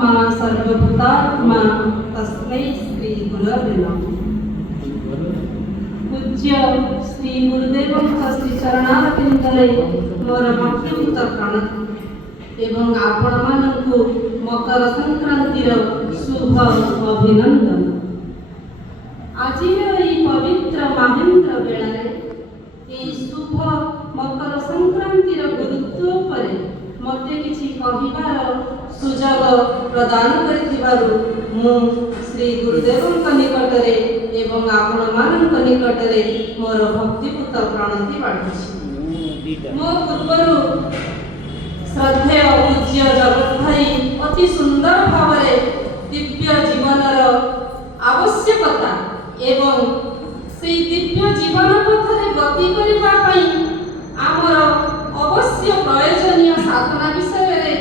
सर्वात्मा सर्वभूतात्मा तस्मै श्री गुरवे नमः। पूज्य श्री गुरुदेवଙ୍କ ଶ୍ରୀ ଚରଣାରବିନ୍ଦରେ ମୋର ଭକ୍ତିପୂତ ପ୍ରଣତି ଏବଂ ଆପଣମାନଙ୍କୁ ମକର ସଂକ୍ରାନ୍ତିର ଶୁଭ ଅଭିନନ୍ଦନ। ଆଜିର ଏହି ପବିତ୍ର ମହେନ୍ଦ୍ର ବେଳାରେ ଏହି ଶୁଭ ମକର ସଂକ୍ରାନ୍ତିର ଗୁରୁତ୍ୱ ଉପରେ ମୋତେ କିଛି କହିବାର ସୁଯୋଗ ପ୍ରଦାନ କରିଥିବାରୁ ମୁଁ ଶ୍ରୀ ଗୁରୁଦେବଙ୍କ ନିକଟରେ ଏବଂ ଆପଣମାନଙ୍କ ନିକଟରେ ମୋର ଭକ୍ତିପୂତ ପ୍ରଣତି ବାଢ଼ୁଛି। ମୋ ପୂର୍ବରୁ ଶ୍ରଦ୍ଧେୟ ପୂଜ୍ୟ ଜଗତ ଭାଇ ଅତି ସୁନ୍ଦର ଭାବରେ ଦିବ୍ୟ ଜୀବନର ଆବଶ୍ୟକତା ଏବଂ ସେହି ଦିବ୍ୟ ଜୀବନ ପଥରେ ଗତି କରିବା ପାଇଁ ଆମର ଅବଶ୍ୟ ପ୍ରୟୋଜନୀୟ ସାଧନା ବିଷୟରେ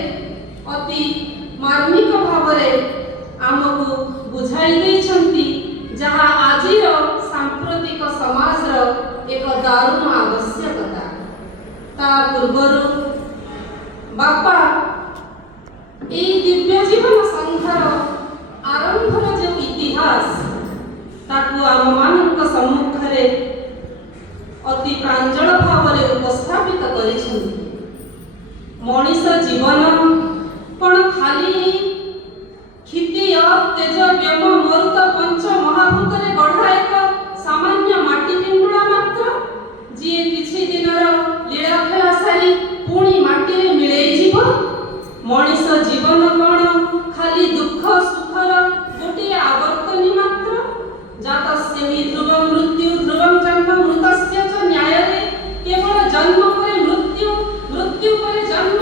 ଅତି ମାର୍ମିକ ଭାବରେ ଆମକୁ ବୁଝାଇ ଦେଇଛନ୍ତି, ଯାହା ଆଜିର ସାମ୍ପ୍ରତିକ ସମାଜର ଏକ ଦାରୁଣ ଆବଶ୍ୟକତା। ତା ପୂର୍ବରୁ ବାପା ଏହି ଦିବ୍ୟ ଜୀବନ ସଂଘର ଆରମ୍ଭର ଯେଉଁ ଇତିହାସ ତାକୁ ଆମମାନଙ୍କ ସମ୍ମୁଖରେ ଅତି ପ୍ରାଞ୍ଜଳ ଭାବରେ ଉପସ୍ଥାପିତ କରିଛନ୍ତି। ମଣିଷ ଜୀବନ କ'ଣ ଖାଲି କ୍ଷିତି ତେଜ ବ୍ୟୋମ ମରୁତ ପଞ୍ଚ ମହାଭୂତରେ ଗଢ଼ା ଏକ ସାମାନ୍ୟ ମାଟି ପିଣ୍ଡୁଳା ମାତ୍ର, ଯିଏ କିଛି ଦିନର ଲୀଳାଖେଳା ସାରି ପୁଣି ମାଟିରେ ମିଳେଇ ଯିବ? ମଣିଷ ଜୀବନ କ'ଣ ଖାଲି ଦୁଃଖ ସୁଖର ଗୋଟିଏ ଆବର୍ତ୍ତନୀ ମାତ୍ର? ଜାତସ୍ୟ ହି ଧ୍ରୁବଂ ମୃତ୍ୟୁ ଧ୍ରୁବଂ ଜନ୍ମ ମୃତସ୍ୟ ચ ନ୍ୟାୟରେ କେବଳ ଜନ୍ମ ପରେ ମୃତ୍ୟୁ, ମୃତ୍ୟୁ ପରେ ଜନ୍ମ,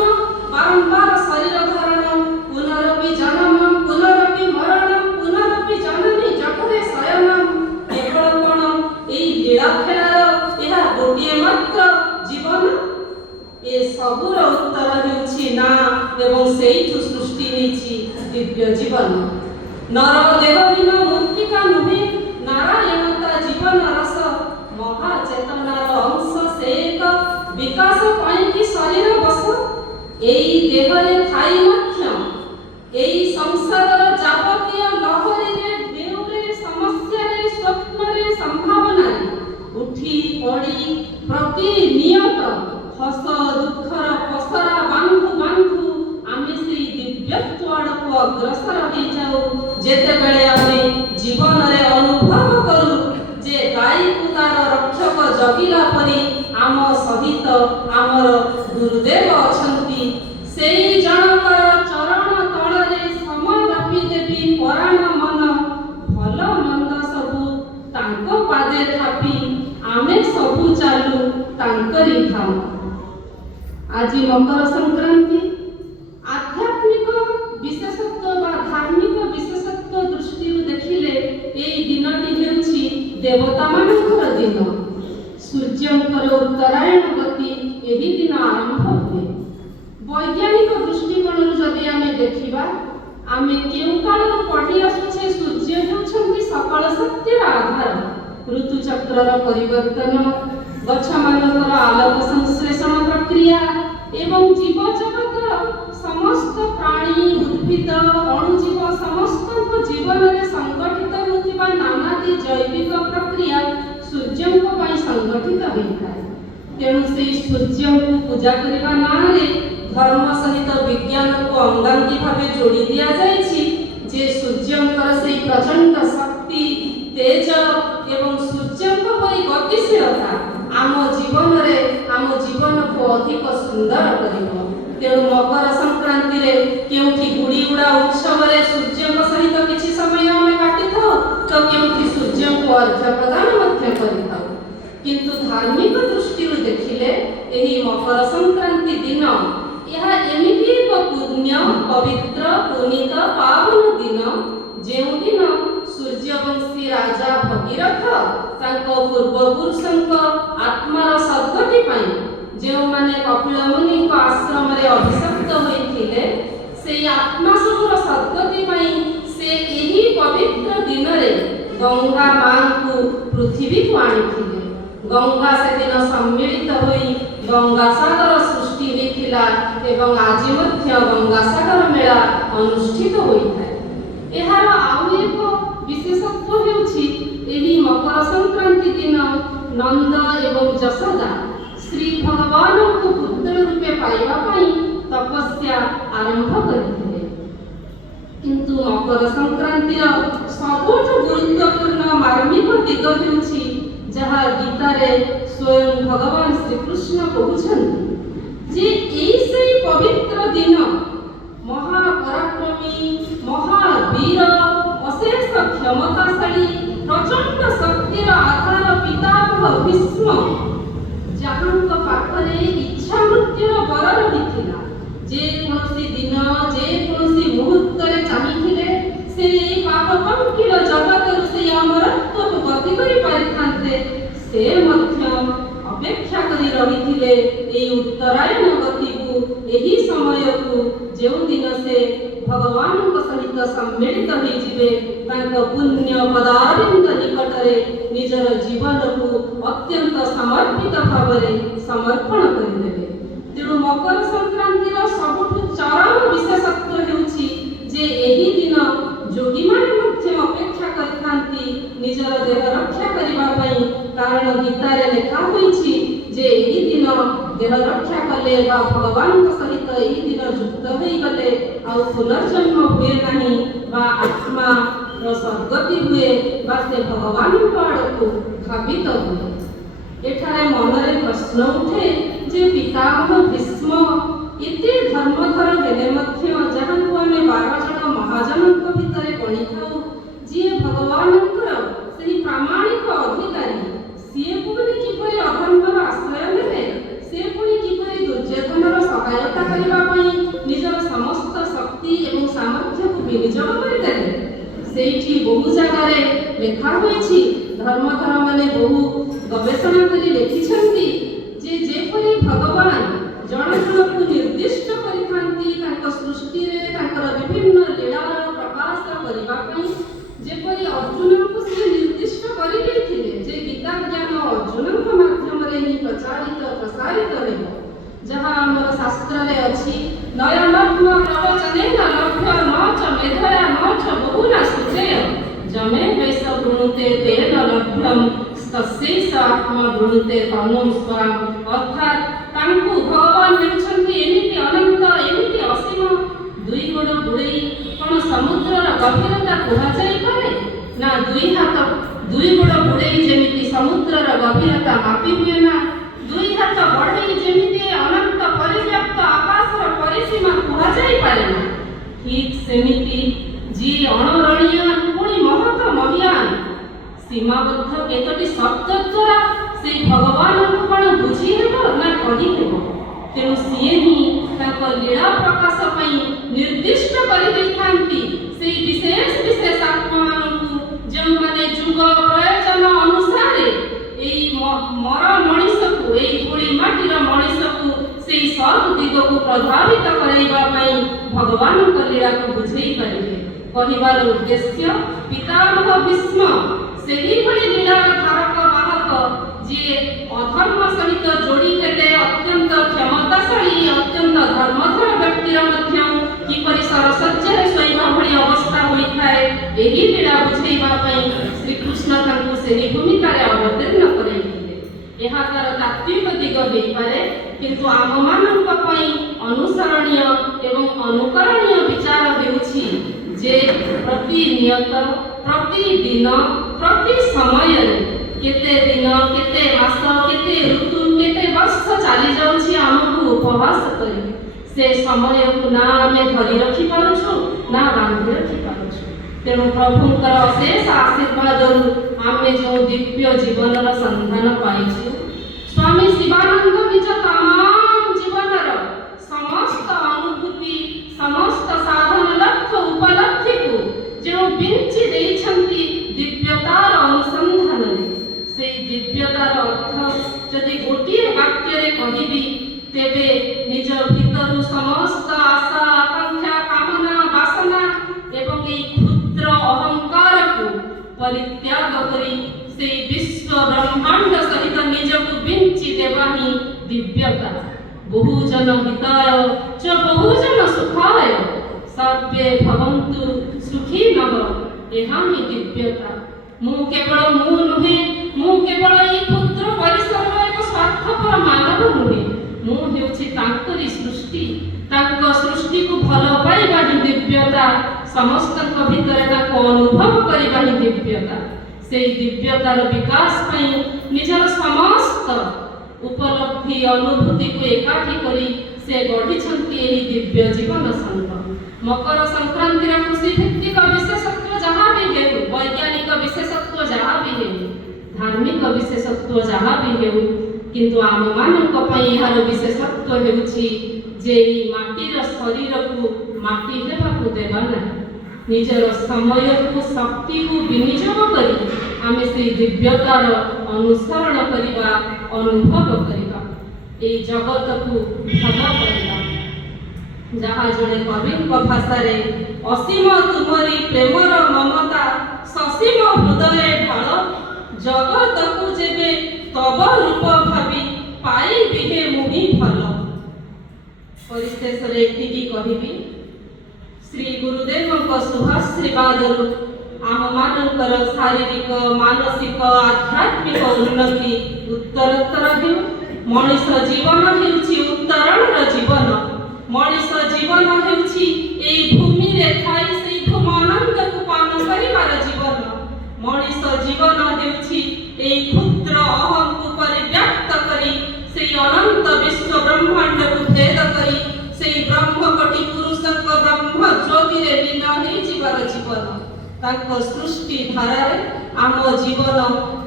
ବାରମ୍ବାର ଶରୀର ଧାରଣ, ପୁନରପି ଜନମ ପୁନରପି ମରଣ, ପୁନରପି ଜନନୀ ଜଠରେ ଶୟନ। କେବଳ କ'ଣ ଏହି ଲୀଳାଖେଳାର ଏହା ଗୋଟିଏ ମାତ୍ର ଜୀବନ? ଏ ସବୁର ଉତ୍ତର ହେଉଛି ନା, ଏବଂ ସେଇଠୁ ସୃଷ୍ଟି ହେଇଛି ଦିବ୍ୟ ଜୀବନ। ନର ଦେହହୀନ ମୂର୍ତ୍ତିକା ନୁହେଁ, ନାରାୟଣତା ଜୀବନ ରସ, ମହାଚେତନାର ଅଂଶ ସେ ଏକ, ବିକାଶ ପାଇଁକି ଶରୀର ବସ। ଏଇ ଦେହରେ ଥାଇ ମଧ୍ୟ ଏଇ ସଂସାରର ଯାବତୀୟ ଲହରୀରେ ଢେଉରେ ସମସ୍ୟାରେ ସ୍ୱପ୍ନରେ ସମ୍ଭାବନାରେ ଉଠି ପଡ଼ି ପ୍ରତିନିୟତ ହସ ଦୁଃଖର ପସରା ବାନ୍ଧୁ ବାନ୍ଧୁ ଆମେ ସେଇ ଦିବ୍ୟତ୍ୱ ଆଡ଼କୁ ଅଗ୍ରସର ହେଇଯାଉ, ଯେତେବେଳେ ଆମେ ଜୀବନରେ ଅନୁଭବ କରୁ ଯେ ଗାଈକୁ ତାର ରକ୍ଷକ ଜଗିଲା ପରି ଆମ ସହିତ ଆମର ଗୁରୁଦେବ ଅଛନ୍ତି। ସେଇ ଜଣଙ୍କର ଚରଣ ତଳରେ ସମର୍ପି ଦେବି ପରାଣ ମନ, ଭଲ ମନ୍ଦ ସବୁ ତାଙ୍କ ପାଦେ ଥାପି ଆମେ ସବୁ ଚାଲୁ ତାଙ୍କରି ଧାମ। ଆଜି ମକର ସଂକ୍ରାନ୍ତି ଆଧ୍ୟାତ୍ମିକ ବିଶେଷତ୍ୱ ବା ଧାର୍ମିକ ବିଶେଷତ୍ୱ ଦୃଷ୍ଟିରୁ ଦେଖିଲେ ଏହି ଦିନଟି ହେଉଛି ଦେବତାମାନଙ୍କର ଦିନ। ସୂର୍ଯ୍ୟଙ୍କର ଉତ୍ତରାୟଣ ଗତି ଏହି ଦିନ ଆରମ୍ଭ ହୁଏ। ବୈଜ୍ଞାନିକ ଦୃଷ୍ଟିକୋଣରୁ ଯଦି ଆମେ ଦେଖିବା, ଆମେ କେଉଁ କାଳରୁ ପଢ଼ି ଆସୁଛେ ସୂର୍ଯ୍ୟ ହେଉଛନ୍ତି ସକଳ ଶକ୍ତିର ଆଧାର। ଋତୁଚକ୍ରର ପରିବର୍ତ୍ତନ, ଗଛମାନଙ୍କର ଆଲୋକ ସଂଶ୍ଳେଷଣ ପ୍ରକ୍ରିୟା ଏବଂ ଜୀବଜଗତର ସମସ୍ତ ପ୍ରାଣୀ ଉଦ୍ଭିଦ ଅଣୁଜୀବ ସମସ୍ତଙ୍କ ଜୀବନରେ ସଂଗଠିତ ହେଉଥିବା ନାନାଦି ଜୈବିକ ପ୍ରକ୍ରିୟା ସୂର୍ଯ୍ୟଙ୍କ ପାଇଁ ସଂଗଠିତ ହୋଇଥାଏ। ତେଣୁ ସେହି ସୂର୍ଯ୍ୟଙ୍କୁ ପୂଜା କରିବା ନାଁରେ ଧର୍ମ ସହିତ ବିଜ୍ଞାନକୁ ଅଙ୍ଗାଙ୍ଗୀ ଭାବେ ଯୋଡ଼ି ଦିଆଯାଇଛି ଯେ ସୂର୍ଯ୍ୟଙ୍କର ସେହି ପ୍ରଚଣ୍ଡ ଶକ୍ତି, ତେଜ ଏବଂ ସୂର୍ଯ୍ୟଙ୍କ ପରି ଗତିଶୀଳତା ଆମ ଜୀବନରେ ଆମ ଜୀବନକୁ ଅଧିକ ସୁନ୍ଦର କରିବ। ତେଣୁ ମକର ସଂକ୍ରାନ୍ତିରେ କେଉଁଠି ଗୁଡ଼ି ଉଡ଼ା ଉତ୍ସବରେ ସୂର୍ଯ୍ୟଙ୍କ ସହିତ କିଛି ସମୟ ଆମେ କାଟିଥାଉ, ତ କେଉଁଠି ସୂର୍ଯ୍ୟଙ୍କୁ ଅର୍ଘ୍ୟ ପ୍ରଦାନ ମଧ୍ୟ କରିଥାଉ। କିନ୍ତୁ ଧାର୍ମିକ ଦୃଷ୍ଟିରୁ ଦେଖିଲେ ଏହି ମକର ସଂକ୍ରାନ୍ତି ଦିନ ଏହା ଏମିତି ଏକ ପୁଣ୍ୟ ପବିତ୍ର ପୁନୀତ ପାବନ ଦିନ, ଯେଉଁଦିନ ସୂର୍ଯ୍ୟବଂଶୀ ରାଜା ଭଗୀରଥ ତାଙ୍କ ପୂର୍ବପୁରୁଷଙ୍କ ଆତ୍ମାର ସଦ୍ଗତି ପାଇଁ ଯେଉଁମାନେ କପିଳ ମୁନିଙ୍କ ଆଶ୍ରମରେ ଅଭିଶପ୍ତ ହୋଇଥିଲେ, ସେହି ଆତ୍ମା ସବୁର ସଦ୍ଗତି ପାଇଁ ସେ ଏହି ପବିତ୍ର ଦିନରେ ଗଙ୍ଗା ମାଙ୍କୁ ପୃଥିବୀକୁ ଆଣିଥିଲେ। ଗଙ୍ଗା ସେଦିନ ସମ୍ମିଳିତ ହୋଇ ଗଙ୍ଗାସାଗର ସୃଷ୍ଟି ହୋଇଥିଲା ଏବଂ ଆଜି ମଧ୍ୟ ଗଙ୍ଗାସାଗର ମେଳା ଅନୁଷ୍ଠିତ ହୋଇଥାଏ। ଏହାର ଆଉ ଏକ ବିଶେଷତ୍ୱ ହେଉଛି ଏହି ମକର ସଂକ୍ରାନ୍ତି ଦିନ ନନ୍ଦ ଏବଂ ଯଶୋଦା ଶ୍ରୀ ଭଗବାନଙ୍କୁ ପୁତ୍ର ରୂପେ ପାଇବା ପାଇଁ ତପସ୍ୟା ଆରମ୍ଭ କରିଥିଲେ। କିନ୍ତୁ ମକର ସଂକ୍ରାନ୍ତିର ସବୁଠୁ ଗୁରୁତ୍ୱପୂର୍ଣ୍ଣ ମାର୍ମିକ ଦିଗ ହେଉଛି ଯାହା ଗୀତାରେ ସ୍ୱୟଂ ଭଗବାନ ଶ୍ରୀକୃଷ୍ଣ କହୁଛନ୍ତି ଯେ ଏହି ସେହି ପବିତ୍ର ଦିନ ମହାପରାକ୍ରମୀ ମହାବୀର ଅଶେଷ କ୍ଷମତାଶାଳୀ ପ୍ରଚଣ୍ଡ ଶକ୍ତିର ଆଧାର ପିତାମହ ଭୀଷ୍ମ ଯାହାଙ୍କ ପାଖରେ ଇଚ୍ଛା ମୃତ୍ୟୁର ବର ରହିଥିଲା, ଯେକୌଣସି ଦିନ ଯେକୌଣସି ମୁହୂର୍ତ୍ତରେ ଚାହିଁଥିଲେ ସେ ଏହି ପାପ ପଙ୍କିଳ ଜଗତରୁ ସେହି ଅମରତ୍ୱକୁ ଗତି କରିପାରିଥାନ୍ତେ, ସେ ମଧ୍ୟ ଅପେକ୍ଷା କରି ରହିଥିଲେ ଏହି ଉତ୍ତରାୟଣ ଗତିକୁ, ଏହି ସମୟକୁ ଯେଉଁଦିନ ସେ ଭଗବାନଙ୍କ ସହିତ ସମ୍ମିଳିତ ହୋଇଯିବେ, ତାଙ୍କ ପୁଣ୍ୟ ପଦାରବିନ୍ଦ ନିକଟରେ ନିଜର ଜୀବନକୁ ଅତ୍ୟନ୍ତ ସମର୍ପିତ ଭାବରେ ସମର୍ପଣ କରିଦେବେ। ତେଣୁ ମକର ସଂକ୍ରାନ୍ତିର ସବୁଠୁ ଚରମ ବିଶେଷତ୍ୱ ହେଉଛି ଯେ ଏହି ଦିନ ଯୋଗୀମାନେ ମଧ୍ୟ ଅପେକ୍ଷା କରିଥାନ୍ତି ନିଜର ଦେହ ରକ୍ଷା କରିବା ପାଇଁ, କାରଣ ଗୀତାରେ ଲେଖା ହୋଇଛି ଯେ ଏହି ଦିନ ଦେହ ରକ୍ଷା କଲେ ବା ଭଗବାନଙ୍କ ସହିତ ଏହି ଦିନ ଯୁକ୍ତ ହୋଇଗଲେ ଆଉ ପୁନର୍ଜନ୍ମ ହୁଏ ନାହିଁ ବା ଆତ୍ମାର ସଦ୍ଗତି ହୁଏ ବା ସେ ଭଗବାନଙ୍କ ଆଡ଼କୁ ଧାବିତ ହୁଏ। ଏଠାରେ ମନରେ ପ୍ରଶ୍ନ ଉଠେ ଯେ ପିତାମହ ଭୀଷ୍ମ ଏତେ ଧର୍ମଧର ହେଲେ ମଧ୍ୟ, ଯାହାଙ୍କୁ ଆମେ 12 ଜଣ ମହାଜନଙ୍କ ଭିତରେ ଗଣିଥାଉ, ଯିଏ ଭଗବାନଙ୍କର ସେହି ପ୍ରାମାଣିକ ଅଧିକାରୀ, ସିଏ ପୁଣି କିପରି ଅଧର୍ମର ଆଶ୍ରୟ ନେଲେ? ସେ ପୁଣି କିପରି ଦୁର୍ଯ୍ୟୋଧନର ସହାୟତା କରିବା ପାଇଁ ନିଜର ସମସ୍ତ ଶକ୍ତି ଏବଂ ସାମର୍ଥ୍ୟକୁ ବିନିଯୋଗ କରିଦେଲେ? ସେଇଠି ବହୁ ଜାଗାରେ ଲେଖା ହୋଇଛି, ଧର୍ମଧର ମାନେ ବହୁ ଗବେଷଣା କରି ଲେଖିଛନ୍ତି ଯେ ଯେପରି ଭଗବାନ ଜଣ ଜଣକୁ ନିର୍ଦ୍ଦିଷ୍ଟ କରିଥାନ୍ତି ତାଙ୍କ ସୃଷ୍ଟିରେ ତାଙ୍କର ବିଭିନ୍ନ ଲୀଳାର ପ୍ରକାଶ କରିବା ପାଇଁ, ଯେପରି ଅର୍ଜୁନଙ୍କୁ ସେ ନିର୍ଦ୍ଦିଷ୍ଟ କରିଦେଇଥିଲେ ଯେ ଗୀତା ଜ୍ଞାନ ଅର୍ଜୁନଙ୍କ ମାଧ୍ୟମରେ ହିଁ ପ୍ରସାରିତ ହେବ, ଯାହା ଆମର ଶାସ୍ତ୍ରରେ ଅଛି, ନୟନଗ୍ନ ପ୍ରବଚନେନ ଲଭ୍ୟ ନ ଚ ମେଧୟା ନ ଚ ବହୁନା ସୁଚେୟ ଯମେ ବୈଶ ବୃଣୁତେ ତେନ ଲଭ୍ୟଂ ତସ୍ୟୈଷ ଆତ୍ମା ବୃଣୁତେ ତନୁଂ ସ୍ୱରାଂ। ଅର୍ଥାତ୍ ତାଙ୍କୁ ଭଗବାନ ହେଉଛନ୍ତି ଏମିତି ଅନନ୍ତ, ଏମିତି ଅସୀମ, ଦୁଇ ଗୋଡ଼ ବୁଡ଼େଇ କ'ଣ ସମୁଦ୍ରର ଗଭୀରତା କୁହାଯାଇପାରେ? ନା, ଦୁଇ ଗୋଡ଼ ବୁଡ଼େଇ ଯେମିତି ସମୁଦ୍ରର ଗଭୀରତା ମାପି ହୁଏ ନା, ଦୁଇ ହାତ ବଢ଼େଇ ଯେମିତି ଅନନ୍ତ ପରିବ୍ୟାପ୍ତ ଆକାଶର ପରିସୀମା କୁହାଯାଇପାରେ ନା, ଠିକ୍ ସେମିତି ଯିଏ ଅଣରଣୀୟାନ ପୁଣି ମହତ ମହିୟାନ ସୀମାବଦ୍ଧ କେତୋଟି ଶବ୍ଦ ଦ୍ୱାରା ସେଇ ଭଗବାନଙ୍କୁ କ'ଣ ବୁଝି ହେବ ନା କହି ହେବ? ତେଣୁ ସିଏ ହିଁ ତାଙ୍କ ଲୀଳା ପ୍ରକାଶ ପାଇଁ ନିର୍ଦ୍ଦିଷ୍ଟ କରିଦେଇଥାନ୍ତି ସେଇ ବିଶେଷ ବିଶେଷ ଆତ୍ମାମାନଙ୍କୁ, ଯେଉଁମାନେ ଯୁଗ ପ୍ରୟୋଜନ ଅନୁସାରେ ଏଇ ମର ମଣିଷକୁ, ଏଇ ଧୂଳି ମାଟିର ମଣିଷକୁ ସେଇ ସତ୍ ଦିଗକୁ ପ୍ରଭାବିତ କରାଇବା ପାଇଁ ଭଗବାନଙ୍କ ଲୀଳାକୁ ବୁଝେଇ ପାରିବେ। କହିବାର ଉଦ୍ଦେଶ୍ୟ, ପିତାମହ ଭୀଷ୍ମ ସେହିଭଳି ଲୀଳାର ଧାରକ ବାହକ, ଯିଏ ଅଧର୍ମ ସହିତ ଯୋଡ଼ି ହେଲେ ଅତ୍ୟନ୍ତ କ୍ଷମତାଶାଳୀ ଅତ୍ୟନ୍ତ ଧର୍ମଧର ବ୍ୟକ୍ତିର ମଧ୍ୟ କିପରି ସରସଜ୍ଜାରେ ଶୋଇବା ଭଳି ଅବସ୍ଥା ହୋଇଥାଏ, ଏହି ଲୀଳା ବୁଝେଇବା ପାଇଁ ଶ୍ରୀକୃଷ୍ଣ ତାଙ୍କୁ ସେହି ଭୂମିକାରେ ଅବତୀର୍ଣ୍ଣ କରାଇଥିଲେ। ଏହା ତାର ତାତ୍ତ୍ୱିକ ଦିଗ ହୋଇପାରେ, କିନ୍ତୁ ଆମମାନଙ୍କ ପାଇଁ ଅନୁସରଣୀୟ ଏବଂ ଅନୁକରଣୀୟ ବିଚାର ହେଉଛି ଯେ ପ୍ରତିନିୟତ, ପ୍ରତିଦିନ, ପ୍ରତି ସମୟରେ କେତେ ଦିନ, କେତେ ମାସ, କେତେ ଋତୁ, କେତେ ବର୍ଷ ଚାଲି ଯାଉଛି ଆମକୁ ଉପବାସ କରି, ସେ ସମୟକୁ ନା ଆମେ ଧରି ରଖିପାରୁଛୁ ନା ବାନ୍ଧି ରଖିପାରୁଛୁ। ତେଣୁ ପ୍ରଭୁଙ୍କର ଅଶେଷ ଆଶୀର୍ବାଦରୁ ଆମେ ଯେଉଁ ଦିବ୍ୟ ଜୀବନର ସନ୍ଧାନ ପାଇଛୁ, ସ୍ୱାମୀ ଶିବାନନ୍ଦ ନିଜ ତମାମ ଜୀବନର ସମସ୍ତ ଅନୁଭୂତି, ସମସ୍ତ ସାଧନ ଲକ୍ଷ୍ୟ ଉପଲବ୍ଧିକୁ ଯେଉଁ ବିଞ୍ଚି ଦେଇଛନ୍ତି ଦିବ୍ୟତାର ଅନୁସନ୍ଧାନରେ, ସେଇ ଦିବ୍ୟତାର ଅର୍ଥ ଯଦି ଗୋଟିଏ ବାକ୍ୟରେ କହିବି, ତେବେ ନିଜ ଭିତରୁ ସମସ୍ତ ଆଶା ଆକାଂକ୍ଷା କାମନା ବାସନା ଏବଂ ଏହି କ୍ଷୁଦ୍ର ଅହଙ୍କାରକୁ ପରିତ୍ୟାଗ କରି ସେଇ ବିଶ୍ୱ ବ୍ରହ୍ମାଣ୍ଡ ସହିତ ନିଜକୁ ବିଞ୍ଚି ଦେବା ହିଁ ଦିବ୍ୟତା। ବହୁଜନ ହିତାୟ ଚ ବହୁଜନ ସୁଖାୟ, सर्वे भवन्तु सुखिनः ଏହା ହିଁ ଦିବ୍ୟତା। ମୁଁ କେବଳ ମୁଁ ନୁହେଁ, ମୁଁ କେବଳ ଏହି କ୍ଷୁଦ୍ର ପରିସରର ଏକ ସ୍ୱାର୍ଥପର ମାନବ ନୁହେଁ, ମୁଁ ହେଉଛି ତାଙ୍କରି ସୃଷ୍ଟି। ତାଙ୍କ ସୃଷ୍ଟିକୁ ଭଲ ପାଇବା ହିଁ ଦିବ୍ୟତା, ସମସ୍ତଙ୍କ ଭିତରେ ତାକୁ ଅନୁଭବ କରିବା ହିଁ ଦିବ୍ୟତା। ସେହି ଦିବ୍ୟତାର ବିକାଶ ପାଇଁ ନିଜର ସମସ୍ତ ଉପଲବ୍ଧି ଅନୁଭୂତିକୁ ଏକାଠି କରି ସେ ଗଢ଼ିଛନ୍ତି ଏହି ଦିବ୍ୟ ଜୀବନ ସଂଘ। ମକର ସଂକ୍ରାନ୍ତିର କୃଷି ଭିତ୍ତିକ ବିଶେଷତ୍ୱ ଯାହା ବି ହେଉ, ବୈଜ୍ଞାନିକ ବିଶେଷତ୍ୱ ଯାହା ବି ହେଉ, ଧାର୍ମିକ ବିଶେଷତ୍ୱ ଯାହା ବି ହେଉ, କିନ୍ତୁ ଆମମାନଙ୍କ ପାଇଁ ଏହାର ବିଶେଷତ୍ୱ ହେଉଛି ଯେ ଏହି ମାଟିର ଶରୀରକୁ ମାଟି ହେବାକୁ ଦେବା ନାହିଁ। ନିଜର ସମୟକୁ ଶକ୍ତିକୁ ବିନିଯୋଗ କରି ଆମେ ସେହି ଦିବ୍ୟତାର ଅନୁସରଣ କରିବା, ଅନୁଭବ କରିବା, ଏହି ଜଗତକୁ ଭଲ କରିବା। ଯାହା ଜଣେ କବିଙ୍କ ଭାଷାରେ ଅସୀମ ତୁମରି ପ୍ରେମର ମମତା ସସୀମ ହୃଦୟରେ ଢାଳ, ଜଗତକୁ ଯେବେ ତବ ରୂପ ଭାବି ପାଇବି ହେ ମୁହିଁ ଭଲ। ପରିଶେଷରେ ଏତିକି କହିବି, ଶ୍ରୀ ଗୁରୁଦେବଙ୍କ ଶୁଭାଶୀର୍ବାଦରୁ ଆମମାନଙ୍କର ଶାରୀରିକ, ମାନସିକ, ଆଧ୍ୟାତ୍ମିକ ଉନ୍ନତି ଉତ୍ତରୋତ୍ତର ହେଉ। ମଣିଷ ଜୀବନ ହେଉଛି ଉତ୍ତରଣର ଜୀବନ। ମଣିଷ ଜୀବନ ହେଉଛି ଏହି ଭୂମିରେ ଥାଇ ସେହି ଭୂମାନନ୍ଦକୁ ପାନ କରିବାର ଜୀବନ। ମଣିଷ ଜୀବନ ହେଉଛି ଏହି କ୍ଷୁଦ୍ର ଅହଂକୁ ପରିବ୍ୟାପ୍ତ କରି ସେହି ଅନନ୍ତ ବିଶ୍ୱ ବ୍ରହ୍ମାଣ୍ଡକୁ ଭେଦ କରି ସେହି ବ୍ରହ୍ମକୋଟି ପୁରୁଷଙ୍କ ବ୍ରହ୍ମ ଜ୍ୟୋତିରେ ଲୀନ ହୋଇଯିବାର ଜୀବନ। ତାଙ୍କ ସୃଷ୍ଟି ଧାରାରେ ଆମ ଜୀବନ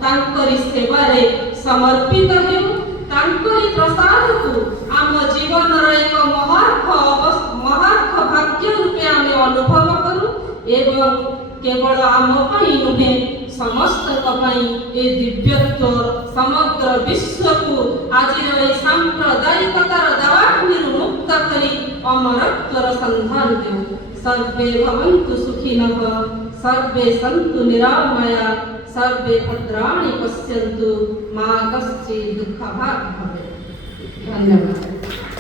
ତାଙ୍କରି ସେବାରେ ସମର୍ପିତ ହେଉ। ତାଙ୍କରି ପ୍ରସାଦକୁ ଆମ ଜୀବନର ଏକ ମହାର୍ଘ ଭାଗ୍ୟ ରୂପେ ଆମେ ଅନୁଭବ କରୁ ଏବଂ କେବଳ ଆମ ପାଇଁ ନୁହେଁ, ସମସ୍ତଙ୍କ ପାଇଁ ଏ ଦିବ୍ୟତ୍ୱ ସମଗ୍ର ବିଶ୍ୱକୁ ଆଜିର ଏହି ସାମ୍ପ୍ରଦାୟିକତାର ଦାବାଗ୍ନିରୁ ମୁକ୍ତ କରି ଅମରତ୍ୱର ସନ୍ଧାନ ଦେଉ। ସର୍ବେ ଭବନ୍ତୁ ସୁଖିନଃ, ସର୍ବେ ସନ୍ତୁ ନିରାମୟା, ସର୍ବେ ଭଦ୍ରାଣି ପଶ୍ୟନ୍ତୁ, ମା କଶ୍ଚିତ୍ ଦୁଃଖଭାଗ୍ ଭବେତ୍। ଧନ୍ୟବାଦ।